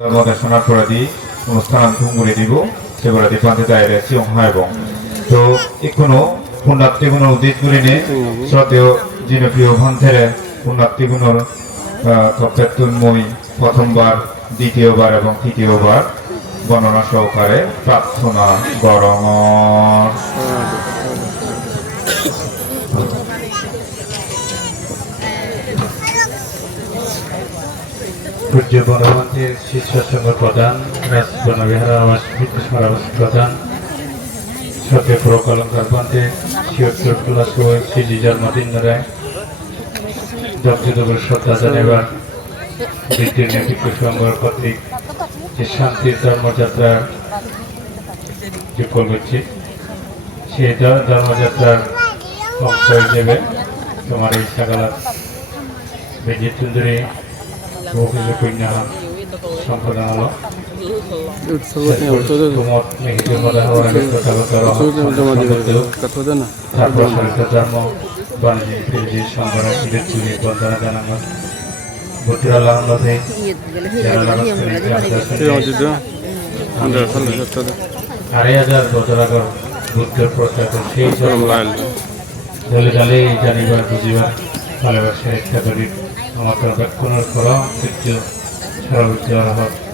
দেশনার পরাদি অনুষ্ঠান ঘুমগুড়ি দিব সেগুলি পান্তে দায়ের সিংহাইবং তো এখনো পুণ্যার্থীগুণর উদ্দেশ্য করে নে শ্রদ্ধেয় জিনপ্রিয় ভান্তেরে পুণ্যার্থীগুণর কপ্তাতুন্ময় প্রথমবার দ্বিতীয়বার এবং তৃতীয়বার বর্ণনা সহকারে প্রার্থনা গরম পূজ্য বনবন্তের শীর্ষসংঘ প্রধান রাজবনবিহার আবাস বিদ্যুৎ আবাস প্রধান সত্য প্রকলঙ্কার বন্ধে শিওর ফুলাসুয় শ্রী জন্মদিন রায় জগযুগের শ্রদ্ধা জানাবার বৃদ্ধির নেতৃত্ব সংঘ কর্তৃক যে শান্তির ধর্মযাত্রার যে করছি সেই ধর্মযাত্রার অংশ হিসেবে তোমার এই সাগালা বেজিত সুন্দরী বহুকিছু কন্যা সম্পাদন হলো ধর্ম বাণিজ্য সংগ্রহ ঈদের চুরি বন্দনা জানানো বুদ্ধিরাল্লাহ আড়াই হাজার বছর আগর বুদ্ধের প্রচার সেই দলে দলে জানিবার বুঝিবার ভালোবাসা ইচ্ছা করি আমার কোনো ফলম সূর্য সর্বোচ্চ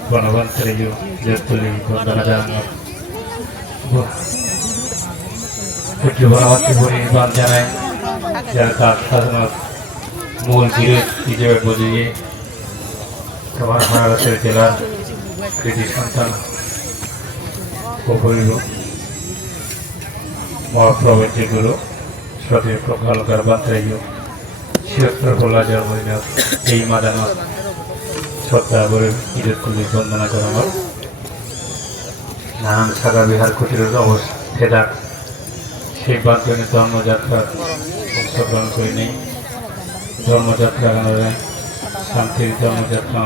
গণবন্তের তুলি বন্দনা জানানো সূর্য গণবন্তে পরিবার জানায় যারা তার সাধনার মূল বিরোধ হিসেবে বুঝিয়ে তোমার ভারতের জেলার কৃতি সন্তান মহাপ্রভের যেগুলো সঠিক প্রকালকার বার্তায় শিরোত্তর বলা যাওয়া এই মাদানত শ্রদ্ধা করে ঈদের তুলি বন্দনা করা হয় নানান সাগা বিহার কুটির অবস্থা সেই বাধ্যনে ধর্মযাত্রার অংশগ্রহণ করে নেই ধর্মযাত্রা গানরে শান্তির ধর্মযাত্রা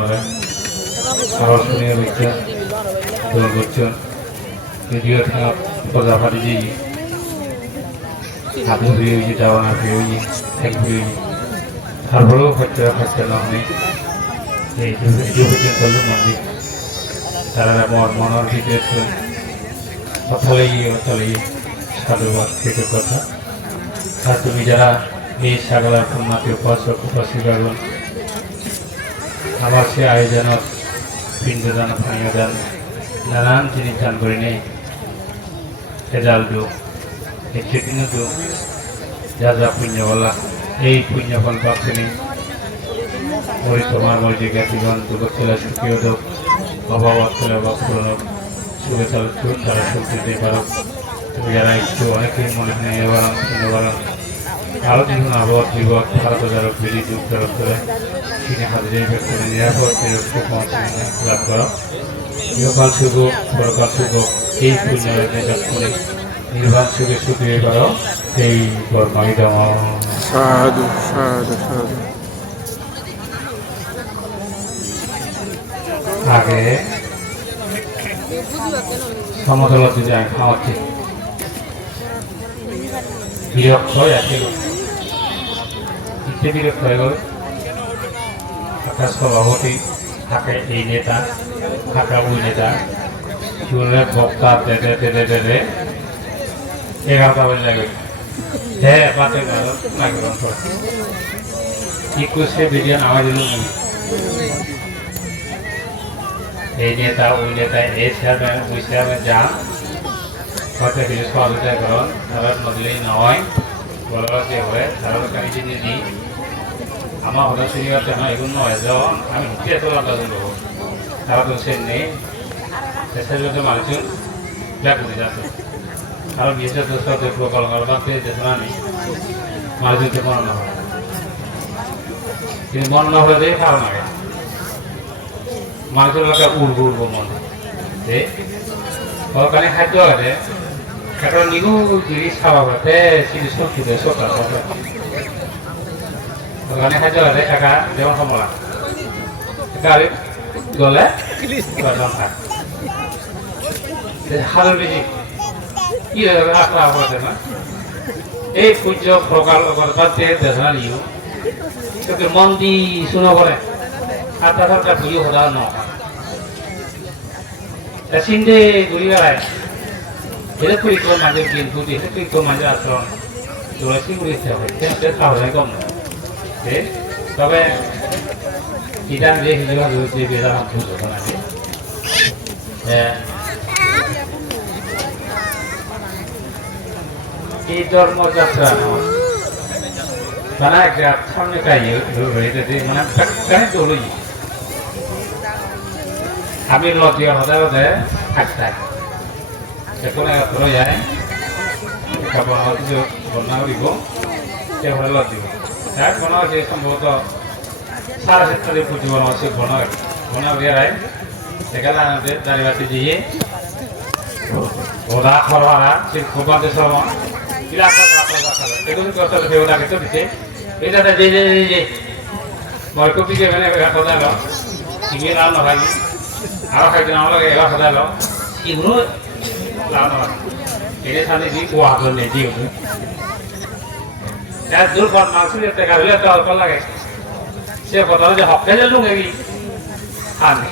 আকর্ষণীয় বিজ্ঞান দুর্গোচ্চন ভিডিও থাকা প্রজাভারি যে হাবু হয়ে যাওয়া হয়ে এক হয়ে তারপরেও হচ্ছে না অনেক এই পর্যন্ত মন্দির তারা মনের ভিতরে অথালেই সাধুবাদ কথা আর তুমি যারা এই সাগলার কন্যাকে উপাসক উপাসিকাগণ আমার সে আয়োজনত পিণ্ডদান পানীয় দান নানান জিনিস দান করে নেই রেজাল্ট দিও এই সেদিনও দিও যা যা পুণ্যবলা এই পুণ্যফল প্রাপ্তি নেই ওই তোমার মর্জি জ্ঞাতিগণ দুঃখেলা সুখীয় দোক অভাব অর্থের অভাব পূরণ সুখে তারা সুখ দিতে পারো তুমি যারা একটু অনেকেই মনে নেই এবার আরও দেখুন আবহাওয়া বিভাগ ভারত যারা বেরিয়ে যুগ তরফ করে চীনে হাজির ব্যক্তির নিরাপদ লাভ করা ইহকাল শুভ পরকাল শুভ এই পুণ্যের কাজ করে নির্বাণ সুখে সুখী করো এই বর্মাই দেওয়া সাধু সাধু সাধু আগে সমতলতে যায় খাওয়াচ্ছি বিরক্ত হয়ে আছে বিরক্ত হয়ে গেল একটা সভাপতি থাকে এই নেতা থাকা ওই নেতা চুলের বক্তা দেদে দেদে দেদে 11টা বাজে লাগে হ্যাঁ বাতে লাগবে 21 বিলিয়ন আওয়াজ দিল এই নেতা ওই নেতা এই চেয়ারম্যান ওই চেয়ারম্যান যা হয়তো কিছু সহযোগিতা করুন তারা নদীলেই নয় বলা যে হয় তারা আমি যদি দিই আমার হঠাৎ শুনিবার না এগুলো নয় যখন আমি হুকিয়ে তোলাম তাদের লোক তারা তো সে নেই শেষের মানুষজন ব্ল্যাক করে যাচ্ছে কারণ বিশেষ প্রকল্প দেশনা নেই মানুষজনকে বর্ণনা হয় কিন্তু বর্ণনা হয়ে যায় কারণ আগে মানুষের একটা উর্বর উর্বর মন ওখানে খাদ্য আছে একটা নিগু জিনিস খাওয়া করতে জিনিস সত্যি সত্য ওখানে খাদ্য আছে একা যেমন কমলা গাড়ি গলে খায় হাজার বেশি কি আশা আছে না এই পূজ্য প্রকাল দেশনা নিও তোকে মন দি শুনো করে আর তাদের ভিডিও হওয়া ন Sinde guriwala এটা তুই কোন মাঝে কিন্তু এটা তুই কোন মাঝে আশ্রম তুলসী গুলিতে হবে এটা খাওয়া কম তবে এটা যে হিসেবে যে বেদা বুঝো না এই ধর্মযাত্রা মানে একটা সামনে কাই মানে কানে চলুই আমি লজ্জা হতে হতে থাকতে এখন ধরে যায় বন্যা দিব সে হলে লজ্জিব তার বনা যে সম্ভবত সারা ক্ষেত্রে পুঁজি বনা সে বনা বেড়ায় সেখানে আমাদের দাঁড়িয়ে দিয়ে ওরা খরওয়ারা সে খোপাতে সরমা এগুলো কথা ওটাকে তো দিচ্ছে এটা যে মরকপিকে মানে কথা এলো চিংড়ি লাল নখাই আরো খাইতে না লাগে এবার কথা এলো এগুলো লাল নখাই এটা সামনে দিয়ে কোয়া করে নেই দিয়ে তার দুর্বল মানুষের দেখা হলে একটা অল্প লাগে সে কথা যে হকে যে লোক এগি আনে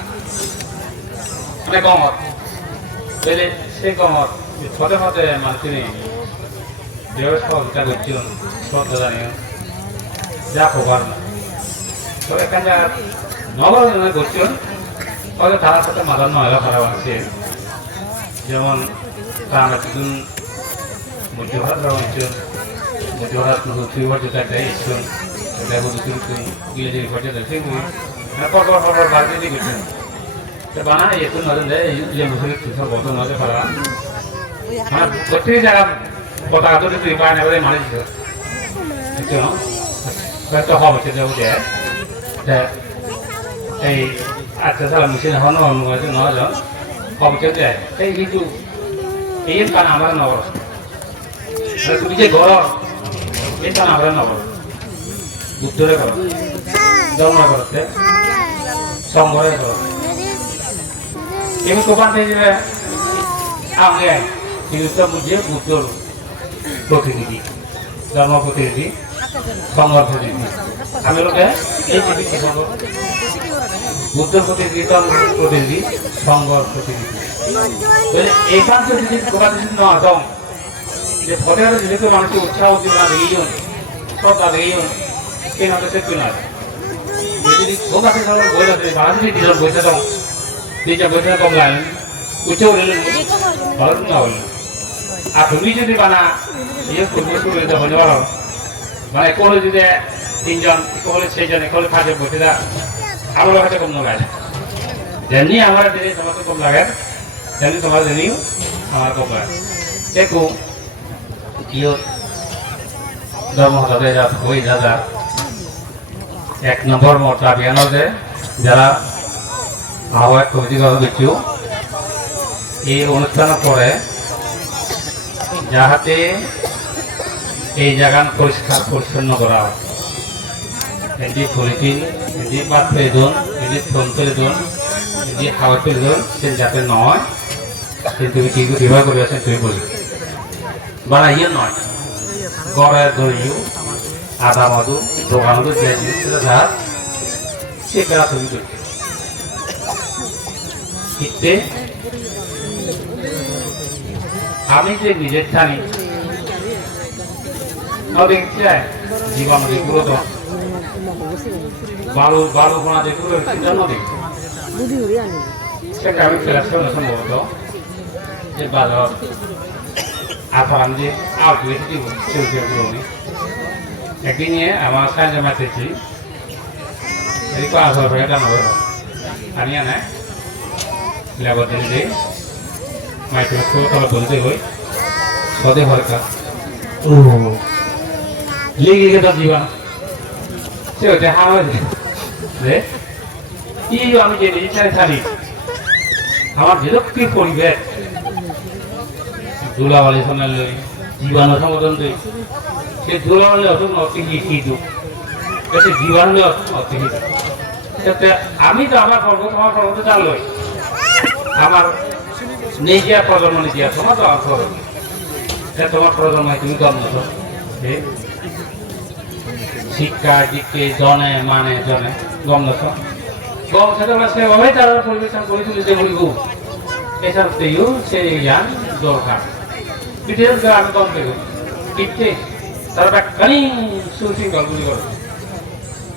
মানে কমত বুঝলে সে কমত পদে পদে মানুষের ব্যবস্থা করছিল শ্রদ্ধা জানিও যা খবর না তো এখানে নগর করছিল হয়তো তার সাথে মাদার নয়লা খারাপ আছে যেমন তার একজন মধ্যভারত অঞ্চল মধ্যভারত তুই পর্যন্ত ইচ্ছুন গিয়ে যে পর্যন্ত পর বাড়িতে দিয়ে গেছেন তো বানা একটু নজর দেয় যে মুসলিম বন্ধ নজর করা মানে প্রত্যেক জায়গা পতাকা তো তুই পায় না বলে মানে হয়তো হবে সেটা উঠে এই আচ্ছা সালা মুসলিম হন নজন হবে দেয় এই কিন্তু এই কারণ আমরা নগর তুমি যে ঘর এই কারণ আমরা নগর উত্তরে ঘর জন্ম করতে সংঘরে ঘর এমনি দোকান থেকে যাবে আমাকে কিন্তু বুঝিয়ে উত্তর প্রতিনিধি ধর্ম প্রতিনিধি সংঘর প্রতিনিধি আমি লোকে এই উত্তর প্রতিনিধি প্রতিনিধি সংঘর প্রতিনিধি এইখান থেকে যদি গোটা যদি নয় যে ফটের যেহেতু মানুষের উৎসাহ উদ্দীপনা দেখেই সব তা দেখেই এই নামটা সে কিনা যদি গোকাছে বই আছে বাংলা যদি দিল বইতে দাও তিনটা বইতে কম লাগে উচ্চ হলেন ভালো না হলেন আর তুমি যদি বানা ইয়ে করবো হলে পারো মানে কোলে যদি তিনজন কোলে সেইজন কোলে খাতে বসে দা আমার কাছে কম লাগে যেমনি আমার দিনে তোমার তো কম লাগে তেমনি তোমার দিনেও আমার কম লাগে দেখো ইয়ে ধর্ম হতে যা হয়ে দাদা এক নম্বর মোটা বিয়ানতে যারা আহ্বায়ক কমিটিগত ব্যক্তিও এই অনুষ্ঠানের পরে যাহাতে এই জায়গা পরিষ্কার পরিচ্ছন্ন করা হয় এটি পলিথিন এটি পাত পেদন এটি ফোন পেদন এটি খাবার পেদন সে যাতে নয় কিন্তু তুমি কি বিবাহ করে আছেন তুমি বলি বানা ইয়ে নয় গড়ের দইও আদা মধু দোকানও যে জিনিসটা যা সেটা তুমি করতে ইতে আমি যে নিজের জানি দেখছি জীবন যেগুলো তো বালু বালু কোনা যেগুলো সেটা নদী সেটা আমি ফেরাচ্ছি সম্ভবত যে বাজার আফারাম যে আউট একদিনে আমার সাহায্য মাতেছি এদিকে আসল ভাই জানাবো আনিয়া নাই লেবার দিনে মাইক্রোস্কোপ তলা বলতে হই সদে হরকা ও লেগে গেছে জীবন সে হচ্ছে হাওয়া রে কি আমি যে নিজের ছাড়ি আমার বিরক্তি পরিবেশ ধুলাবালি শোনাল জীবাণু সংগঠন দিই সে ধুলাবালি অসুখ অতিহিত সে জীবাণু অতিহিত আমি তো আমার তোমার কর্মতে চালই আমার নিজের প্রজন্ম নিজে তোমার তো আমার প্রজন্ম তোমার প্রজন্ম তুমি গম শিক্ষা দিকে জনে মানে জনে গম নছ গম সেটা সেভাবেই তারা পরিবেশন করে তুলিতে বলব এসবতেও সেই জ্ঞান দরকার পিঠের আমি কম পেল পিঠে তারা ব্যাখ্যানি সুশৃঙ্খলগুলি করে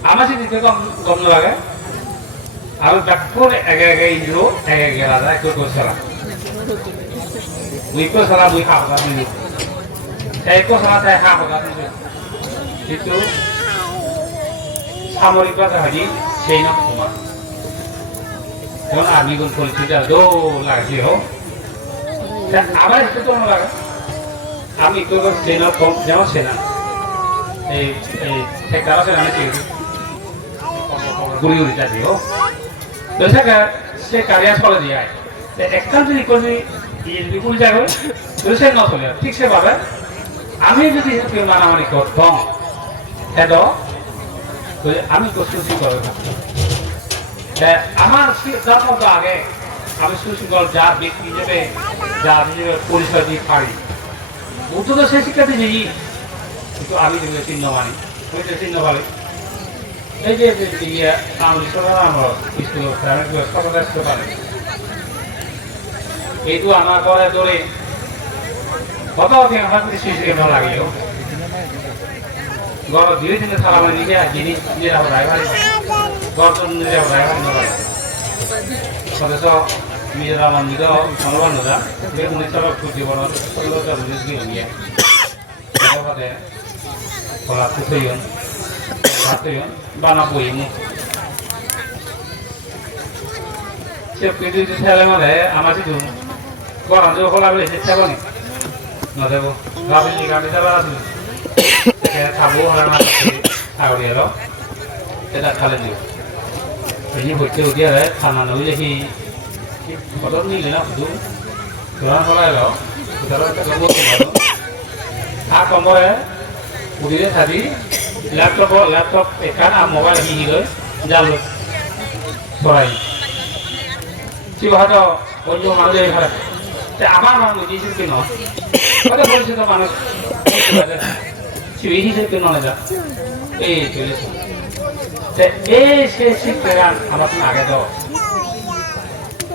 আমার সে দিতে কম কম লাগে আর ব্যাখ্যর একে একে ইন্দ্র একে একে রাজা একটু সারা মুই সারা মুই খাওয়া দিল এক সারা তাই খাওয়া দিল কিন্তু সামরিক ভাষা হাজি সেই না কুমার যখন আর্মি গুণ পরিস্থিতি দো লাগছে হোক আবার একটু তো লাগে আমি একটু সেনা কম যেমন সেনা এই ঠেকারা সেনা গুলি গুলি চাচ্ছি হোক তো সে কারিয়া চলে দিয়ে একখান যদি করি গুলি যায় তো সে ন চলে ঠিক সেভাবে আমি যদি কেউ মারামারি করতাম হেদ আমি প্রস্তুতি করে থাকতাম আমার জন্ম তো আগে আমি সুশৃঙ্খল যার ব্যক্তি হিসেবে যার হিসেবে পরিচয় দিয়ে পারি ও তো সে শিক্ষা দিয়েছি কিন্তু আমি যেগুলো চিহ্ন মানি ওই যে চিহ্ন ভালো এই যে এইটো আমার পরে ধরে কত লাগিও গড় ধীরে ধীরে সারা মানে নিজে জিনিস নিজের ড্রাইভার গড় নিজের ড্রাইভার নয় অথচ নিজের আমার নিজ মনোবান নজা বে উনিশশো জীবনের ষোলোটা জিনিস দিয়ে কলা থৈন বানা বইনি সে পৃথিবীতে ছেলে মানে আমার শুধু গরম যে খোলা বলে চেষ্টা করি না দেবো গাড়ি গাড়ি চালা আসবে খাবো হারা আগড়ি এলো এটা খালে দিও এই হচ্ছে উঠে খানা নই দেখি কত নিলে না শুধু ধরা খোলা এলো আর কমরে উড়িয়ে থাকি ল্যাপটপ এখান আর মোবাইল হিহি লৈ জাল সরাই সে হয়তো অন্য মানুষ এইভাবে আমার মানুষ হিসেবে কেন হয়তো পরিচিত মানুষ এই হিসেবে কেন না যা এই চলেছে এই সে শিখতে গান আমার আগে তো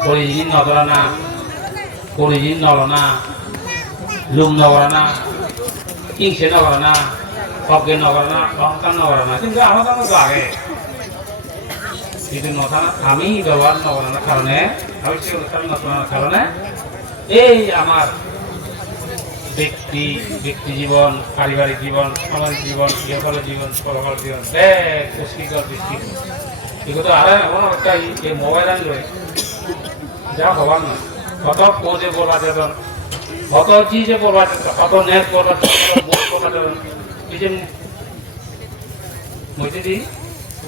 পরিজিন নদরা না পরিজিন নল না লুম নগরা না ইংসে নগরা না অজ্ঞে নগরা না অহংকার নগরা না কিন্তু আমার তো আগে কিন্তু নথা আমি ব্যবহার নগরানোর কারণে আমি সে অনুষ্ঠান নতুনের কারণে এই আমার ব্যক্তি জীবন পারিবারিক জীবন সামাজিক জীবন গৃহপালিত জীবন পরকাল জীবন পুষ্টিকর দৃষ্টি এগুলো আর এমন একটা এই মোবাইল আনলে যা হবার না কত পোজে বলবা যেতেন কত জি যে বলবা যেত কত নেট বলবা বোধ বলবা যেতেন এই যে মইতে দিই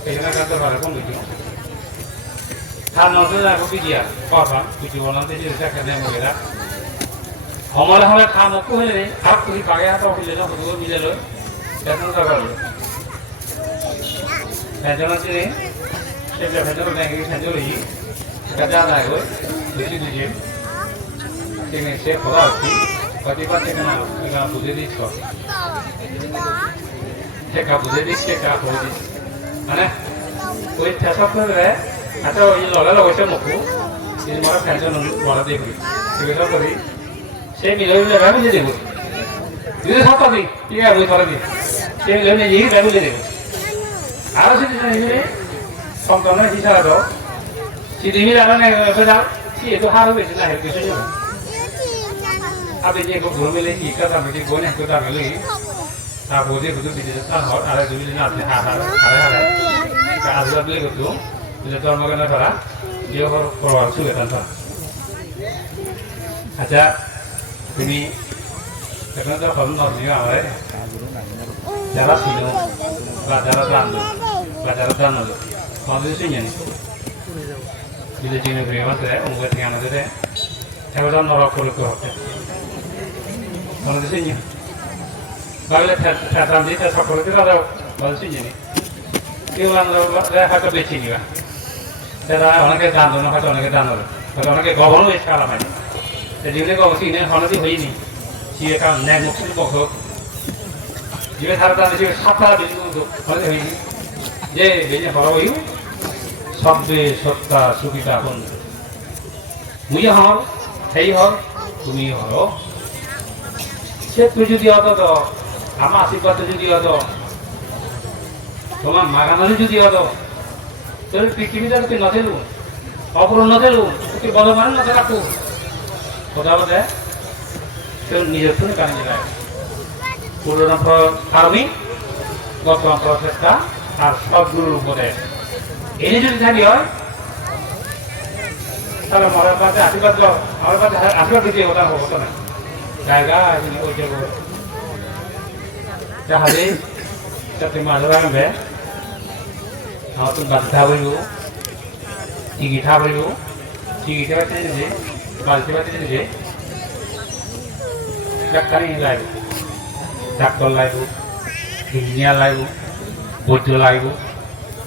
এখানে কাছে ভালো কোন দিকে তার নজরে রাখো কি দিয়া কথা কিছু বলতে যে দেখা নেই মহিলা আমার হলে খা মুখ হইলে আর তুমি পাগে হাত হইলে না হুদুর মিলে লই এখন টাকা লই এজন আছে সে ভেতর ব্যাংকে ভেতর ই কাজা না গো বেশি দিছে তিনি সে খোলা আছে কতিবার থেকে না এটা বুঝে দিছ সে কা বুঝে দিছে কা হয়ে দিছে মানে ওই ঠেসা করে আচ্ছা ওই লড়া লগাইছে মুখু তিনি মারা ফ্যানজন বড় দেখি সেটা করি সে মিলে ব্যবলে দেব যদি সাত দিই ঠিক আছে বই ধরে দিই সে মিলে যে ব্যবলে দেব আরো যদি সন্তান হিসাবে তো সিদ্ধি মিলানো যাও সে তো হার হয়েছে না হেল্প কিছু আপনি যে ঘুরে মিলে কি কাজ আমি যে বই না একটু দাম এলো তা বোঝে বুঝে দিতে তার হর আর দুই দিন আপনি হারে হারে আজকে দিলে করতো দিলে ধর্মজ্ঞান ধরা যে করবার শুয়ে তার আচ্ছা তুমি এখন তো ফল নজনীয় আমার যারা ছিল বা যারা জানলো বা যারা জানলো আমাদের চিনি বিদেশি প্রেম আছে অমুকের থেকে আমাদের এবার নরক করে হচ্ছে আমাদের চিনি বাংলা ঠেতাম দিয়ে সকলে তারাও ভালো চিনি কেউ হয়তো বেশি নিবা তারা অনেকে জানলো না হয়তো অনেকে জানলো হয়তো অনেকে গভর্ন হয়েছে কালাম হয় যেগুলো গবসি হনদি হয়নি সে কারণ ন্যায় মুক্তির পক্ষ যে সারা যে সাতটা দিন হলে হয়নি যে বেজে হরা হইও শব্দে সত্তা সুবিধা বন্ধ মুই আমার সেই হল তুমি হলো সে তুই যদি হতো তো আমার আশীর্বাদে যদি হতো তোমার মাগানালি যদি হতো তোর পৃথিবীতে তুই নথেলু অপূর্ণ নথেলু তুই বড় মানুষ নথে রাখু কথা বলে তোর নিজের শুনে কানে যায় পুরোনো ফার্মিং বর্তমান প্রচেষ্টা আর সবগুলোর উপরে এনে যদি থাকি হয় তাহলে মরার কাছে আশীর্বাদ আমার কাছে আশীর্বাদ দিতে ওটা হতো না জায়গা ওই যে জাহাজে যাতে মাছ রাখবে আমার তো বাড়ি থাকবো টিকি থাকবো টিকিটে বাড়তে দিয়েছে বাড়িতে বাড়তে দিয়েছে ডাক্তার লাগবে ডাক্তার লাগবে ইঞ্জিনিয়ার লাগবে বৈদ্য লাগবে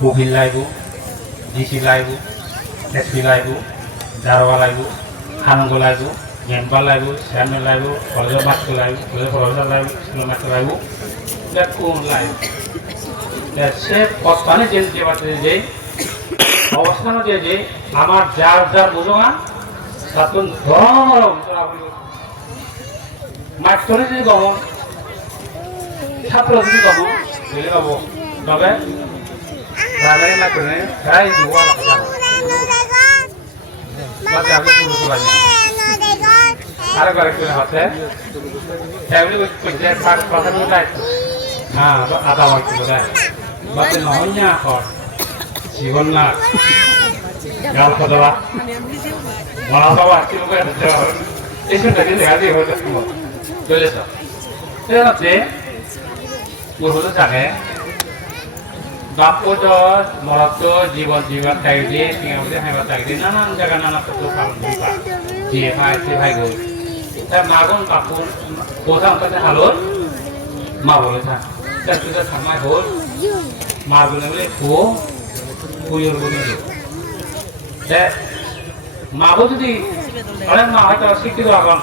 উকিল লাগবে ডিসি লাগবে এসপি লাগবে দারোয়া লাগবে খানগো লাগবে মেম্বার লাগবে চেয়ারম্যান লাগবে কলেজের মাস্টার লাগবে কলেজের প্রফেসর লাগবে স্কুলের মাস্টার লাগবে কোন লাগবে সে মানে যে বাচ্চা যে অবস্থান যে আমার যার যার বুঝোগান তাতন ধর মাস্টরে যদি কম ছাত্র যদি কম বুঝে পাবো তবে প্রাইমারি মাস্টরে প্রায় দুয়া বাচ্চা আগে পুরো পারি আরো কয়েকজনের হাতে ফ্যামিলি করছে কথা বলতে হ্যাঁ আদা হয়তো বোধহয় বাচ্চা নহয় না এখন জীবন না গাল কথা মনে হওয়া এই সবটাকে দেখা দিয়ে হয়তো চলেছ সেটাতে হলো জানে বাপ্য মরত্ব জীবন জীবন চাইলে হাইবা চাইলে নানান জায়গা নানা কত পালন করিবা যে ভাই সে ভাই গই তার মাগন বাপুর প্রধান কাছে হালোর মা বলে থাক তার তুই থামায় হল মার বলে বলে কুয়োর বলে মাবো যদি অনেক মা হয়তো শিক্ষিত এখন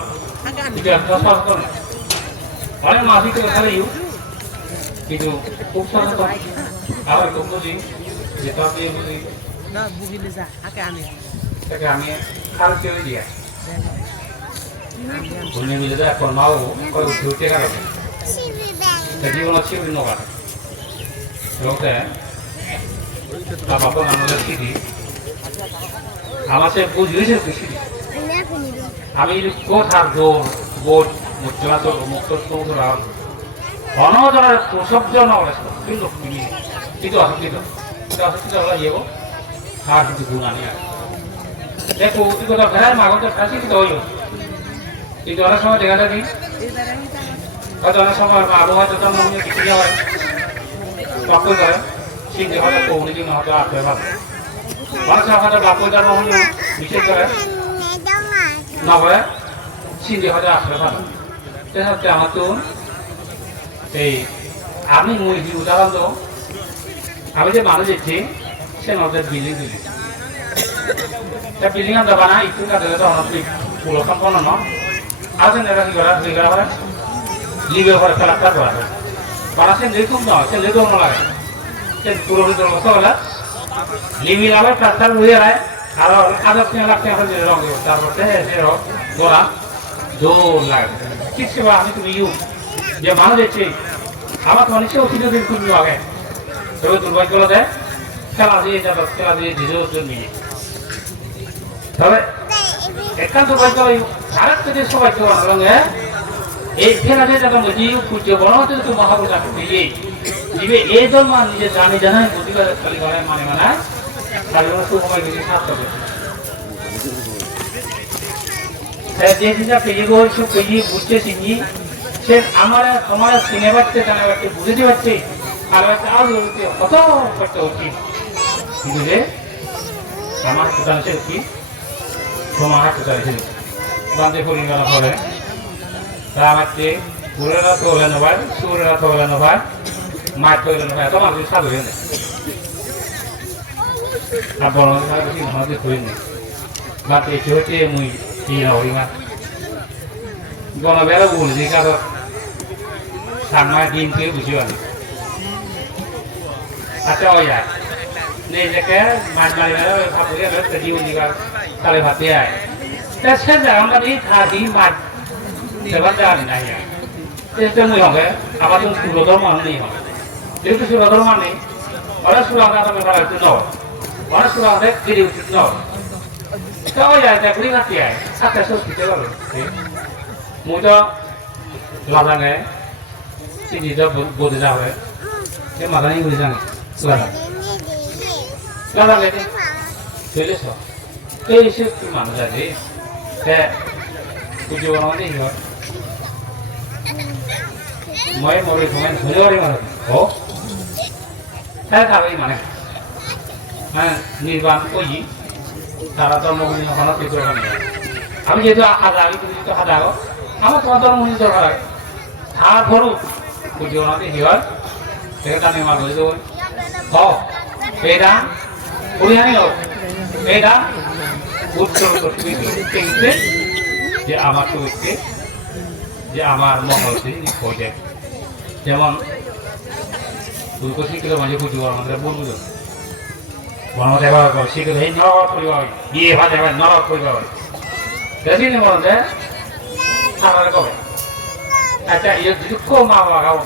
অনেক মা শিক্ষিত খালি কিন্তু খুব সচেতন আবার খুব বুঝি যে তাকে বুঝি তাকে আমি খাল চেয়ে দিয়া ভুলে মিলে যায় এখন মাও উঠে গেল জীবন আছে নগা এবং বাবা আমাদের সিদ্ধি আমার সে বুঝিয়েছে খুশি আমি কোথার বোধ মুক্ত অনজনের প্রসবজন কিন্তু কিন্তু অশিক্ষিত অশিক্ষিত হলো ইয়ে আর কিন্তু গুণ আনি দেখো কথা ফেরার মাগন তো ফেরা শিক্ষিত হইল কিন্তু অনেক সময় দেখা যায় হয়তো অনেক সময় আবহাওয়া জন্য কিছু হয় তখন করে শিখতে হয়তো কৌনি কিন্তু হয়তো আসবে ভালো অনেক সময় হয়তো বাপু জন্ম হলে বিশেষ করে না বলে শিখতে হয়তো আসবে ভালো সে হচ্ছে আমার তো এই আমি মুই উদাহরণ দেবো আমি যে মানুষ দেখছি সে নদের বিল্ডিং দিলি বিল্ডিং দেবা না একটু কাজে তো অনেক পুরো সম্পন্ন ন আছে না কি করা সেই করা লিবে ঘরে ফেলাটা করা হয় বানা সে যেরকম নয় সে যেরকম লাগে সে পুরো ভিতরে বসা হলে লিবি লাগে প্লাস্টার হয়ে যায় আর আদর 3 লাখ টাকা দিয়ে রঙ দেবো তারপর সে গোলা জোর লাগে কিছু আমি তুমি যে মানুষ দেখছি আমার তো অনেক অতীত দিন তুমি আগে তবে দুর্ভাগ্য দেয় খেলা দিয়ে যাবে খেলা দিয়ে নিজেও নিয়ে তবে একান্ত দুর্ভাগ্য ভারত থেকে সবাই সঙ্গে এই খেলা দিয়ে যাবে নিজেও খুঁজছে বড় তো মহাপুরুষ দিয়ে দিবে এই জন্ম নিজে জানি জানাই বুঝিবার খালি ঘরে মানে মানায় তাহলে সময় বেশি সার্থক যে জিনিসটা পেয়ে গেছে পেয়ে বুঝছে চিনি সে আমার চিনে পাচ্ছে জানা পাচ্ছে বুঝতে পারছে আর আজ কত করতে উচিত কিন্তু যে আমার কোথায় উচিত তোমার কোথায় বান্ধে পরিমাণ হবে তা আমাকে পুরেরা তো হলে নয় সুরেরা তো হলে নয় মাছ তো হলে নয় এত মানুষ সাধু হয়ে আর বড় বেশি মহাতে করি নি বাকি এটি হচ্ছে মুই কি হরিমা গণবেলা বলছি কারণ সামনে ডিম থেকে বুঝি আমি আচ্ছা ওই যায় নেই দেখে মাছ মারি ভাবুকে জীবন দিবার তালে ভাতে আয় แต่เช่นอย่างนั้นนี่ทาดีมากแต่ว่าจะอะไรนะเนี่ยแต่ไม่หรอกอาว่าต้องสุรดมันนี่หรอกเดี๋ยวสุรดมันนี่orang sudah kata mereka itu no, orang sudah ada kiri itu no. Kalau ya ada kiri nanti ya, ada sesuatu kita lalu. Mudah ladangnya, sini dah boleh jalan. Dia makan ini boleh jalan, ladang. Ladang ini, boleh so. Ini sih mana jadi, kayak tujuan orang ini juga. Mau kemarin orang mana? Oh. Saya tahu ini mana? Nirvan koi, cara dorong ini orang itu orang ni. Kami jadi ada itu ada kok. Kami tuan dorong ini dorong. Thar baru, tujuan nanti hiar. Kita ni malu itu. Oh, beda. Kuliah ni loh, beda. Utsur itu tinggi. Dia amat tu itu. Dia amat mohon sih projek. Jangan Dulu sih kita banyak jual orang terburu tu. Orang terburu kau sih kita ini nak pergi, dia pada apa nak pergi. Jadi ni orang tu, apa kau? Aja ia jadi kau mahu kau.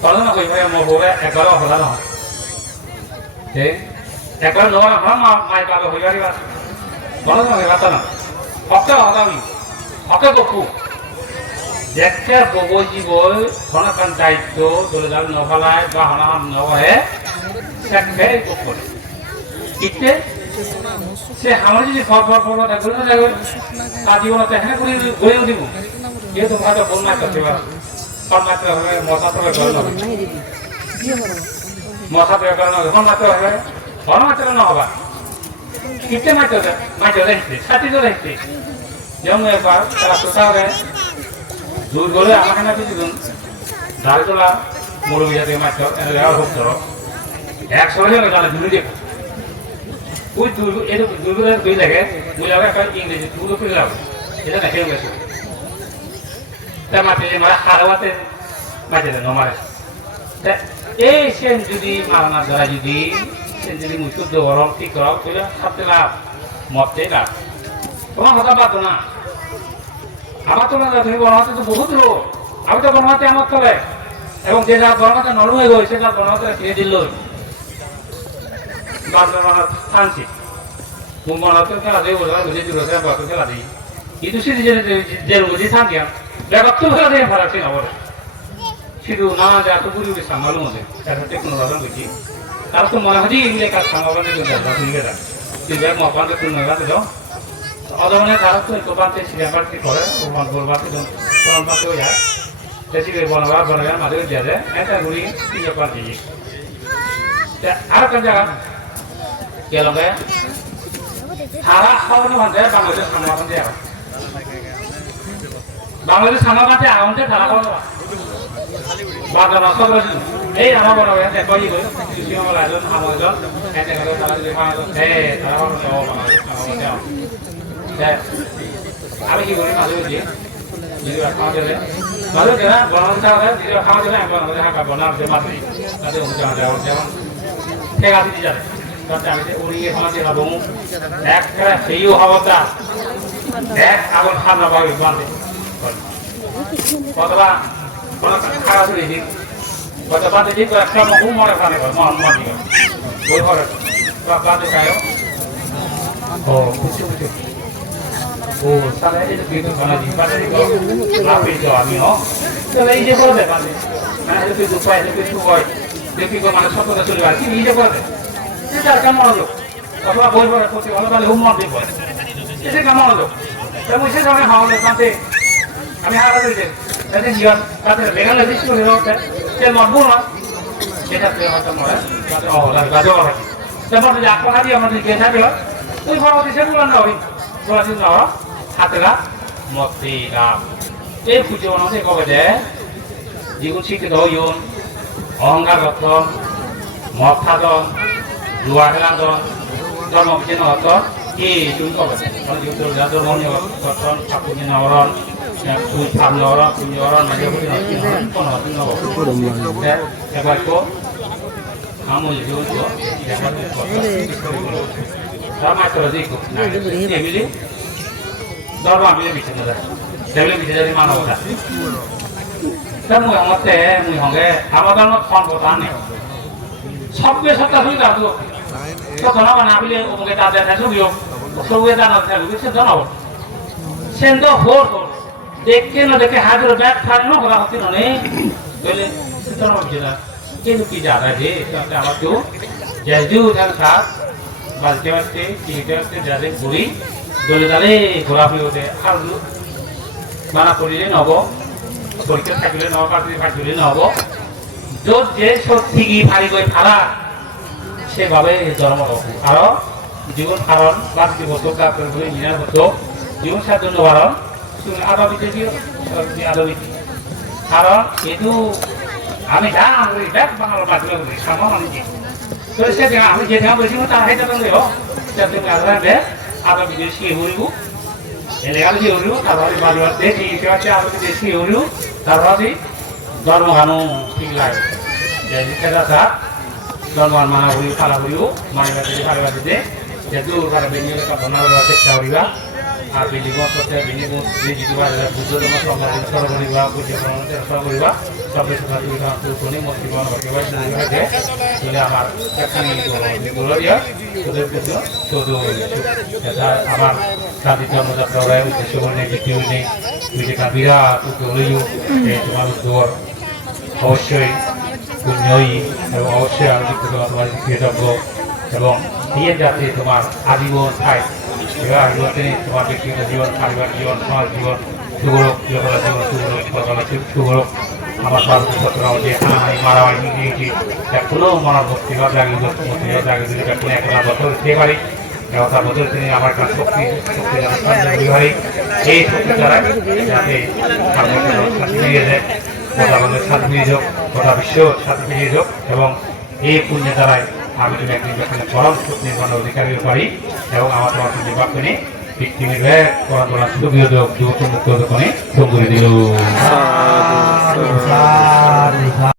Kalau nak kau yang mahu boleh, ekor apa lah? Ekor orang mana mai kalau kau jadi apa? Kalau nak kata nak, apa ada ni? Apa kau? Jika bobo jiwol, mana kan daito, dulu dalam novelai, bahana novel, sekali bobo. Kita, se hamil jadi forward dah guna dah guna. Tadi orang teh ni boleh dimu. Dia tu ada pun nak kerja. Pernah kerja, masa tu kerja. Masa tu kerja, pernah kerja. Pernah kerja apa? Kita macam ni, satu tu ni. Jangan apa, kalau susah kan. Dulu dulu anak anak itu kan, dari tu lah mulu jadi macam, ada yang hukum terus. Actually orang kalau dulu dia, dulu itu dulu kan bila ke, mula kan English dulu tu lah, itu nak hebat tu. Tapi macam mana harawatnya macam normal. Tapi sen jadi mana darah jadi, sen jadi musuh dua orang tiga orang, tu lah satu lah, mati lah. Orang kata apa tu na? আমার তো না তুমি বনাতে তো বহুত লোক আমি তো বনাতে আমার তলে এবং যে যা বনাতে নরম হয়ে গেছে সেটা বনাতে কিনে দিল বান্দরবান থানছি মুখ বনাতে খেলা দিয়ে বলে বুঝে দিল সে বাতো খেলা দিই কিন্তু সেটি যে বুঝে থাকি ব্যাপার তো খেলা দিয়ে ফারাক ছিল বলে শুধু না যা তো পরিবেশ সামাল মধ্যে একটা টেকনোলজি বুঝি তার তো মনে হয় ইংলে কাজ সামাল তুমি গেলা কিন্তু মপানকে তুমি লাগাতে দাও Adamnya kalau tu itu bantai siapa sih korang, orang berbuat itu orang bantu ya. Jadi kalau orang ada dia ada, ada guri siapa sih. Ada kan jangan, kalau kan, harap kau ni bantai Bangladesh sama bantai apa? Bangladesh sama bantai apa? Bantai harap kau apa? Bantai masuk lagi. Anak orang yang tak kau itu, sisi orang lain, anak orang, ada kalau kalau dia mana, harap kau tahu Bangladesh sama bantai apa? আমি কি করি মাঝে মধ্যে যদি খাওয়া যাবে মাঝে কেনা বনাতে থাকে যদি খাওয়া যাবে আমি বনাতে হাঁকা বনাতে মাঝে তাতে উঠে আসে যেমন টেকা দিতে যাবে তাতে আমি উড়িয়ে খাওয়াতে খাবো একটা সেইও খাওয়াটা এক আগুন খাওয়া পাবে বাঁধে কতটা খাওয়া চলে দিন কত বাঁধে দিন একটা বহু মনে খানে মাঝে বই করে বাঁধে খায় ও বুঝতে বুঝতে Oh, saya itu begitu karena di pasar itu apa itu kami oh, kalau ini boleh kan? Nah itu supaya itu koi, jadi kalau mana satu dah sudah lagi ini boleh. Tidak kamu malu, kalau boleh boleh kau kalau boleh humor dia boleh. Jadi kamu malu, kamu sih kami haul nanti, kami haul itu, jadi dia kata legal lagi sih kalau kita, dia mampu lah, kita tidak macam mana, oh lagi gaduh lagi. Sebab dia apa lagi yang masih kita dia, tu kalau di sana bulan lagi, bulan itu lah. Hatilah, mati lah. Pujian orang itu kau baca, jikun sih kita oyun, orang kata, mata dong, luar kan dong, dong mungkin orang, jun kau baca. Kalau jujur jatuh orang kata, aku ni orang, yang tujuan orang, macam tu orang, pun orang. Yang baca, kamu jujur, yang baca, sama terus ikut. Jadi ধর্ম আমি বিচে না সেগুলো বিচে যদি মানবতা তা মুই মতে মুই হঙ্গে আমার ধর্ম ফোন কথা নেই সবকে সত্তা সুবিধা তো তখন মানে আবিলে ওকে তাদের কাছে দিও সবকে জানা থাকবে সে জানাবো সেন্দ হোর দেখতে না দেখে হাজার ব্যাগ ফাড়ি না করা হচ্ছে নয় বলে সে ধর্ম বিচে না কিন্তু কি জানা যে আমার কেউ যেহেতু সাত বালতে বালতে চিনিতে বালতে যাদের ঘুরি দলে দালে ঘোরাফুরি হতে আর মানা করিলে নব পরীক্ষা থাকলে নব পাঠিয়ে পাঠিয়ে নব যত যে সত্যি কি ফাড়ি করে ফাড়া সেভাবে জন্ম আরো জীবন কারণ বা বছর করে মিনার হতো জীবন সাহায্য কারণ আদা দিতে দিও আদা দিতে কারণ এটু আমি জানাম ব্যাগ বাংলা পাঠিয়ে বলি সামান আমি তো সেদিন আমি যে বলছি তার হাইতে দেব সেদিন আদা আদা বিদেশি হইব এলাকাল যে হইব তারপরে বাজার দেখি আছে আদা বিদেশি হইব তারপরে ধর্মগানু ঠিক লাগে খেলা থাক ধর্মান মানা হইব খালা হইব মানিবা যদি খালা দিতে যেহেতু তারা বেনিয়ে বনা চেষ্টা করিবা আর বিনিব করতে বিনিব যেটি বুদ্ধ ধর্ম সংগঠন করা করিবা বুদ্ধ ধর্ম চেষ্টা করিবা সবে সুবিধা শুনে মস্তিবন একেবারে শুনে আমার এখানে দিয়া ওদের কিন্তু শুধু এটা আমার শান্তি ধর্মযাত্রা উদ্দেশ্য নেই দ্বিতীয় নেই যেটা বিরাট উদ্যোগীয় এই তোমার উদ্যোগ অবশ্যই পুণ্যই এবং অবশ্যই আলোচিত তোমার কৃতজ্ঞ এবং বিয়ে যাতে তোমার আজীবন থাকে আজীবনে তোমার ব্যক্তিগত জীবন পারিবারিক জীবন সমাজ জীবন সুগরক জীবন সুগরক আমার সর্বপত্র যে মারামারি দিয়েছি কোনো মনার ভক্তি বা জাগিয়ে দিলে কোনো একটা বছর দিতে পারি এবং তার বছর তিনি আমার কাছে শক্তি হয় এই শক্তি দ্বারা যাতে শান্তি ফিরিয়ে দেয় গোটা বছর শান্তি ফিরিয়ে যোগ গোটা বিশ্ব শান্তি ফিরিয়ে যোগ এবং এই পুণ্যের দ্বারাই আমি তুমি একদিন যখন পরম সুখ নির্মাণের অধিকারী পারি এবং আমার তোমার নির্বাচনে পৃথিবীর ব্যাগ করা তোলা সুখীয় যোগ যুবক মুক্ত দোকানে ফোন করে দিল